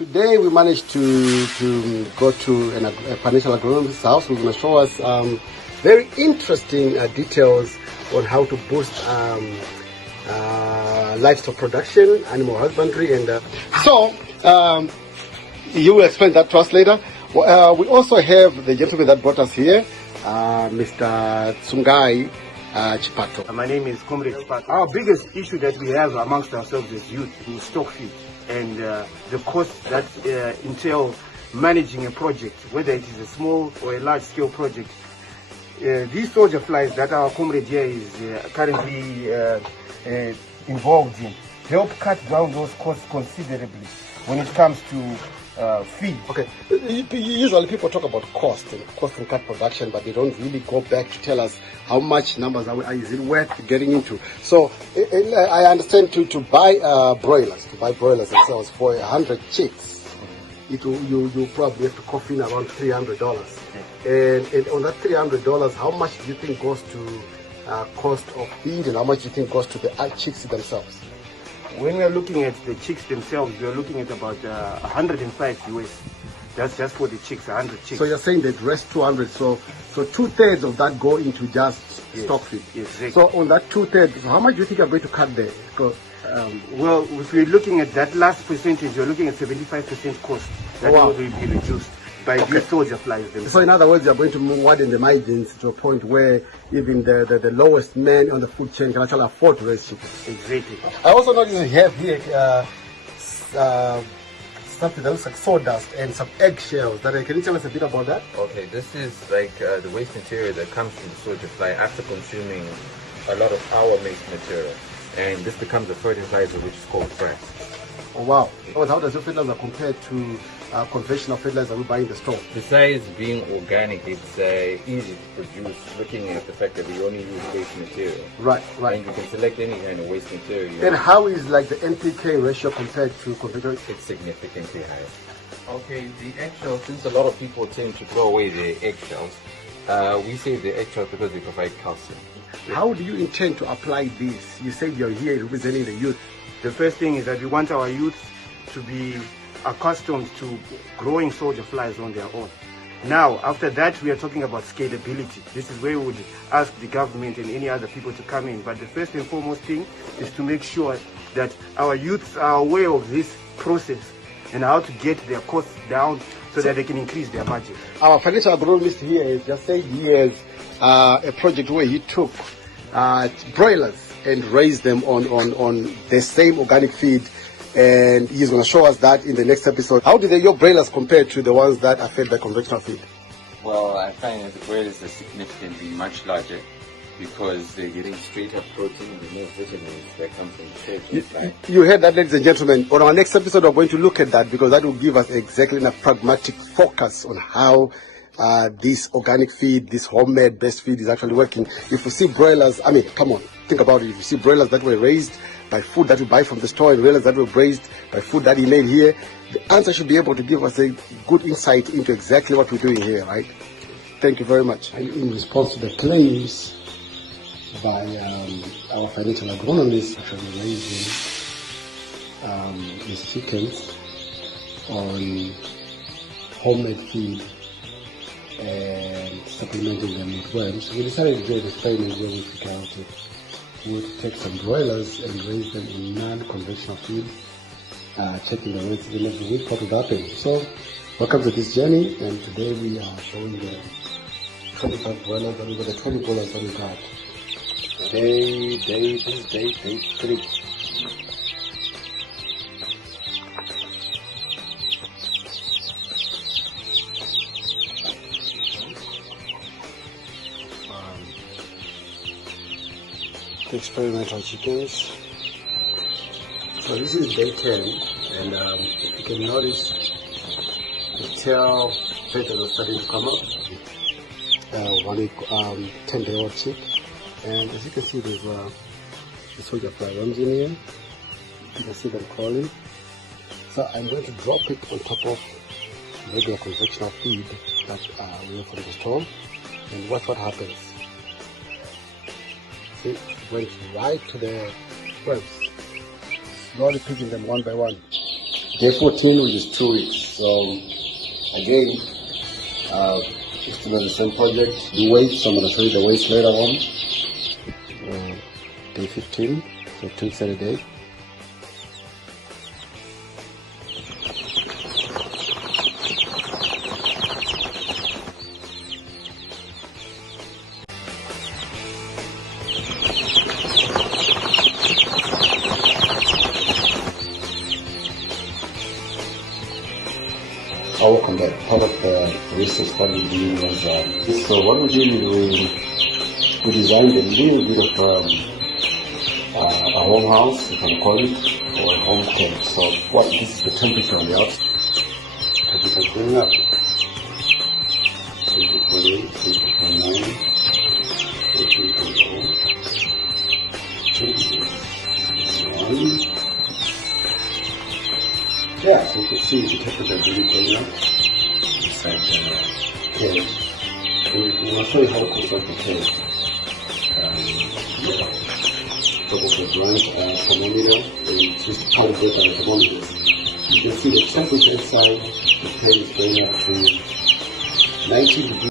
Today we managed to go to a financial agronomist's house who's going to show us very interesting details on how to boost livestock production, animal husbandry, and you will explain that to us later. We also have the gentleman that brought us here, Mr. Tsungai Chipato. My name is Comrade Chipato. Our biggest issue that we have amongst ourselves as youth is stock feed and the costs that entail managing a project, whether it is a small or a large scale project. These soldier flies that our comrade here is currently involved in help cut down those costs considerably when it comes to feed. Okay, usually people talk about cost and cut production, but they don't really go back to tell us how much numbers is it worth getting into. So I understand to buy broilers themselves for 100 chicks, you probably have to cough in around $300. And on that $300, how much do you think goes to cost of feed, and how much do you think goes to the chicks themselves? When we are looking at the chicks themselves, we are looking at about 105 US. That's just for the chicks, 100 chicks. So you're saying that rest 200, so 2/3 of that go into just stock feed. Yes, exactly. So on that 2/3, how much do you think you're going to cut there? Well, if we're looking at that last percentage, you're looking at 75% cost. That will be reduced by these soldier flies themselves. So in other words, you're going to widen the margins to a point where even the lowest man on the food chain can actually afford to raise chickens. Exactly. I also noticed you have here something that looks like sawdust and some eggshells. Can you tell us a bit about that? Okay, this is like the waste material that comes from the soldier fly after consuming a lot of our waste material, and this becomes a fertilizer which is called frass. Oh wow! How does your fertilizer compare to conventional fertilizer we buy in the store? Besides being organic, it's easy to produce, looking at the fact that we only use waste material. Right. And you can select any kind of waste material. And how is like the NPK ratio compared to conventional? It's significantly higher. Okay, the eggshells, since a lot of people tend to throw away their eggshells, we save the eggshells because they provide calcium. How do you intend to apply this? You said you're here representing the youth. The first thing is that we want our youth to be accustomed to growing soldier flies on their own. Now, after that, we are talking about scalability. This is where we would ask the government and any other people to come in. But the first and foremost thing is to make sure that our youths are aware of this process and how to get their costs down so that they can increase their margin. Our financial agronomist here is just saying he has a project where he took broilers and raised them on the same organic feed, and he's going to show us that in the next episode. How do your broilers compare to the ones that are fed by conventional feed? Well, I find that the broilers are significantly much larger because they're getting straight up protein and more vitamins that come from the soldier fly. You heard that, ladies and gentlemen. On our next episode, we're going to look at that because that will give us exactly a pragmatic focus on how this organic feed, this homemade best feed is actually working. If we see broilers, I mean, come on, think about it. If you see broilers that were raised by food that we buy from the store and broilers that were raised by food that he made here, the answer should be able to give us a good insight into exactly what we're doing here, right? Thank you very much. In response to the claims by our financial agronomist actually raising these chickens on homemade feed and supplementing them with worms, we decided to do an experiment where we figured out we would take some broilers and raise them in non-conventional feed, checking the weights in every week, what would happen. So, welcome to this journey, and today we are showing the 25 broilers and the 20 broilers that we got. Day 3. The experimental chickens. So this is day 10, and if you can notice, the tail feathers are starting to come up. One 10-day-old chick, and as you can see, there's the soldier fly worms in here. You can see them crawling. So I'm going to drop it on top of regular conventional feed that we have from the store, and watch what happens. See, it went right to the worms, slowly picking them one by one. Day 14, which is 2 weeks. So again, it's still the same project. The weights, I'm going to show you the weights later on. Day 15, so 2 weeks at a day. I'll work on that. Part of the research that we did was, so what we did is we designed a little bit of a home house, you can call it, or a home tent. So what this is the temperature on the outside. Temperature going up. 20.8, 20.9, 20.0, 20.1. Yeah, so you can see the temperature really going up inside the cage. And I'll show you how close up the cage. Top of the blind thermometer, and just count it at the thermometer. You can see the temperature inside the cage is going up to 90 degrees.